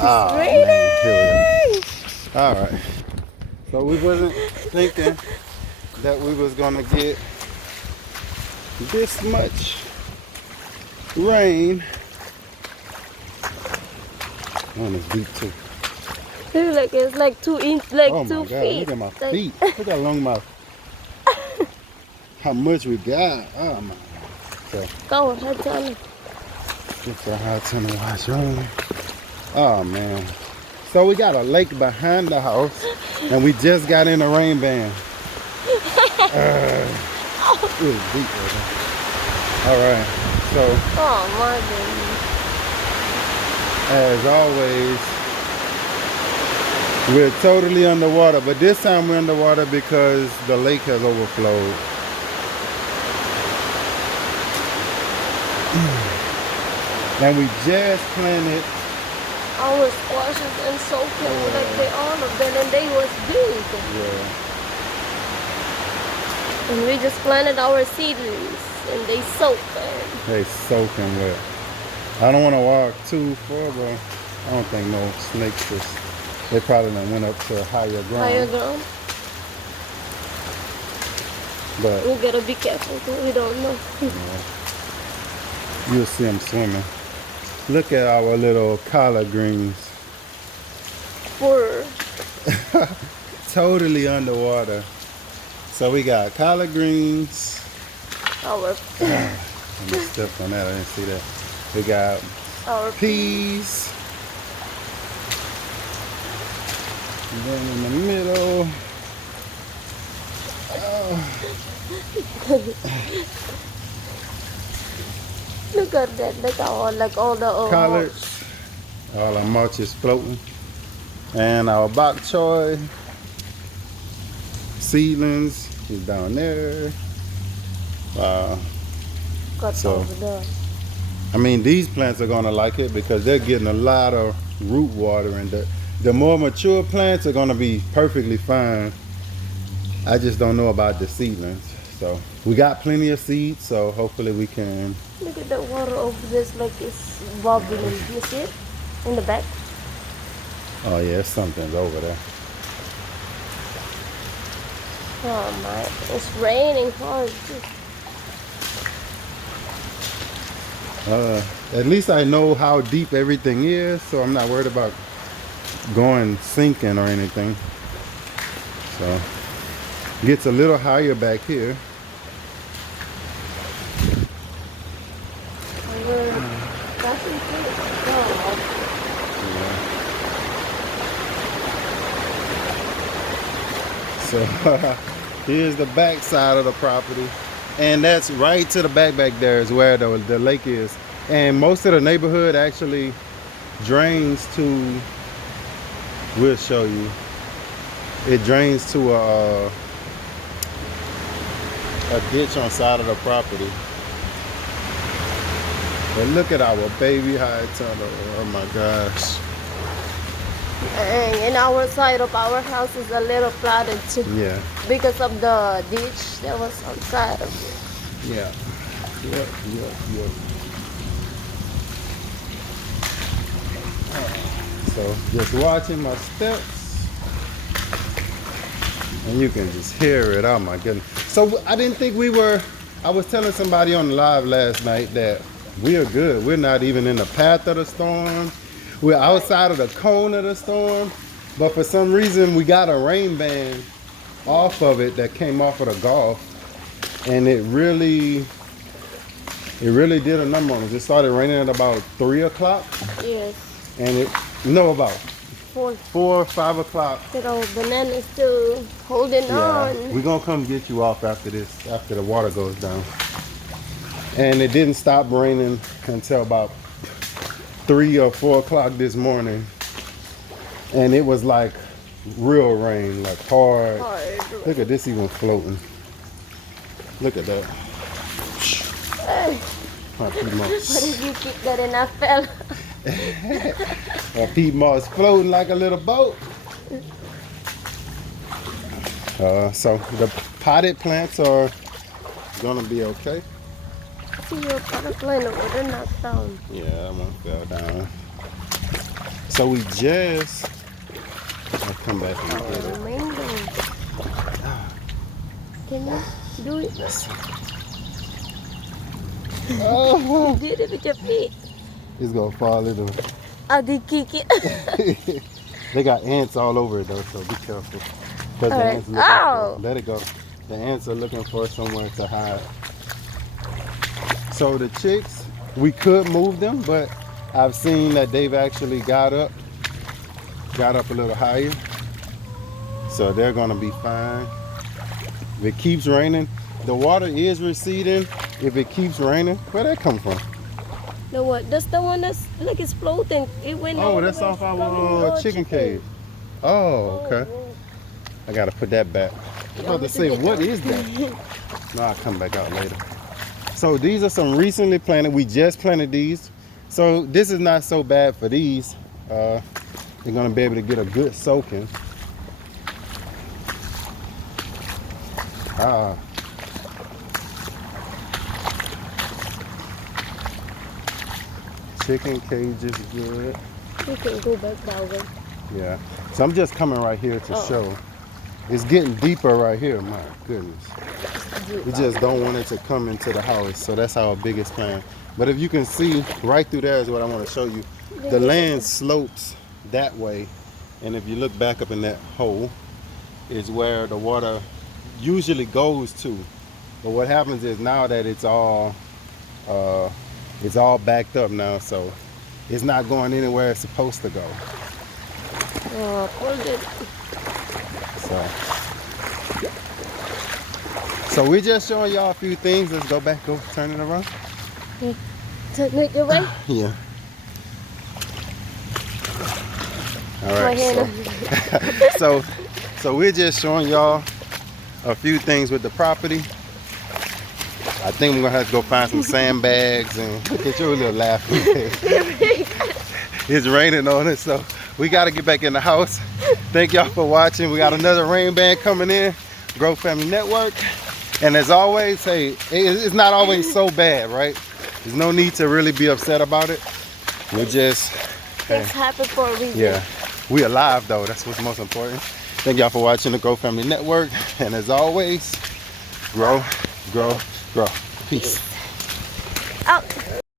Oh man, here we go. All right. So we wasn't thinking that we was gonna get this much rain. On this deep too. It's like 2 inches, like Oh my 2 God! feet. Look at my Like, feet. Look how long my. How much we got? Oh my. So go on, I tell you. it's a hot ton to watch rain. Oh man. So we got a lake behind the house, and we just got in a rain band. It was deep right there. All right. So Oh my goodness. as always, we're totally underwater, but this time we're underwater because the lake has overflowed. And we just planted. Our squashes and soaking like they all of them, and they was big. Yeah. And we just planted our seedlings, and they soaked. And They soaking wet. I don't want to walk too far, but I don't think no snakes just. They probably done went up to a higher ground. higher ground. But We gotta be careful because we don't know. you'll see them swimming. Look at our little collard greens. For Totally underwater. So we got collard greens. our Let me step on that. I didn't see that. We got peas. And then in the middle. Look at that. Look at all like all the Collards. All our mulch is floating. And our bok choy seedlings is down there. cut So- over there. I mean, these plants are gonna like it because they're getting a lot of root water, and the more mature plants are gonna be perfectly fine. I just don't know about the seedlings. So we got plenty of seeds, so hopefully we can. Look at the water over this, like it's bubbling. You see it in the back? Oh yeah, something's over there. Oh my! It's raining hard. At least I know how deep everything is, so I'm not worried about going sinking or anything. So gets a little higher back here. So here's the back side of the property, and that's right to the back there is where the lake is. And most of the neighborhood actually drains to. We'll show you. It drains to a ditch on side of the property. But look at our baby high tunnel. Oh my gosh. And our side of our house is a little flooded too. Yeah. Because of the ditch that was outside of it. Yeah. Yep. So just watching my steps, and you can just hear it. Oh my goodness. So I didn't think we were. I was telling somebody on the live last night that we are good. We're not even in the path of the storm. We're outside of the cone of the storm. But for some reason, we got a rain band off of it that came off of the Gulf, and it really did a number on us. It started raining at about 3 o'clock, Yes. and about 4 or 5 o'clock. Little banana is still holding on. We're gonna come get you off after this, after the water goes down. And it didn't stop raining until about 3 or 4 o'clock this morning. And it was like real rain, like hard. Look at this even floating. Look at that. My peat What moss. if you keep that and I fell? My peat moss floating like a little boat. So the potted plants are gonna be okay. See your potted plant over there knocked down. Yeah, that one fell down. So we just, I'll come back and get it. Mango. Can you do it? Oh, You did it with your feet. it's gonna fall into. I did kick it. They got ants all over it though, so be careful. Because the Alright. ants looking Ow. let it go. The ants are looking for somewhere to hide. So the chicks, we could move them, but I've seen that they've actually got up a little higher. So they're gonna be fine. If it keeps raining, the water is receding. If it keeps raining, where'd that come from? No, what? That's the one that's like it's floating. It went Oh, all the that's way off from our the chicken cage. Oh, okay. Oh, I gotta put that back. I was about to say, what is that? that? No, I'll come back out later. So these are some recently planted. We just planted these. So this is not so bad for these. They're gonna be able to get a good soaking. Ah. Chicken cage is good. You can go back that way. Yeah. So I'm just coming right here to Oh. show. It's getting deeper right here. My goodness. We just don't want it to come into the house. So that's our biggest plan. But if you can see, right through there is what I want to show you. The land slopes that way. And if you look back up in that hole, is where the water usually goes to. But what happens is now that it's all backed up now, so it's not going anywhere it's supposed to go. Hold it. So we're just showing y'all a few things. Let's go back, go turn it around. Turn it your way. Yeah. All My right. hand. So we're just showing y'all a few things with the property. I think we're gonna have to go find some sandbags and look at your little laughing. It's raining on us, so we gotta get back in the house. Thank y'all for watching. We got another rain band coming in, Grow Family Network. And as always, hey, it's not always so bad, right? There's no need to really be upset about it. We just, Things happen for a reason. yeah, we alive though. That's what's most important. Thank y'all for watching the Grow Family Network. And as always, grow, grow, grow. Peace. Out.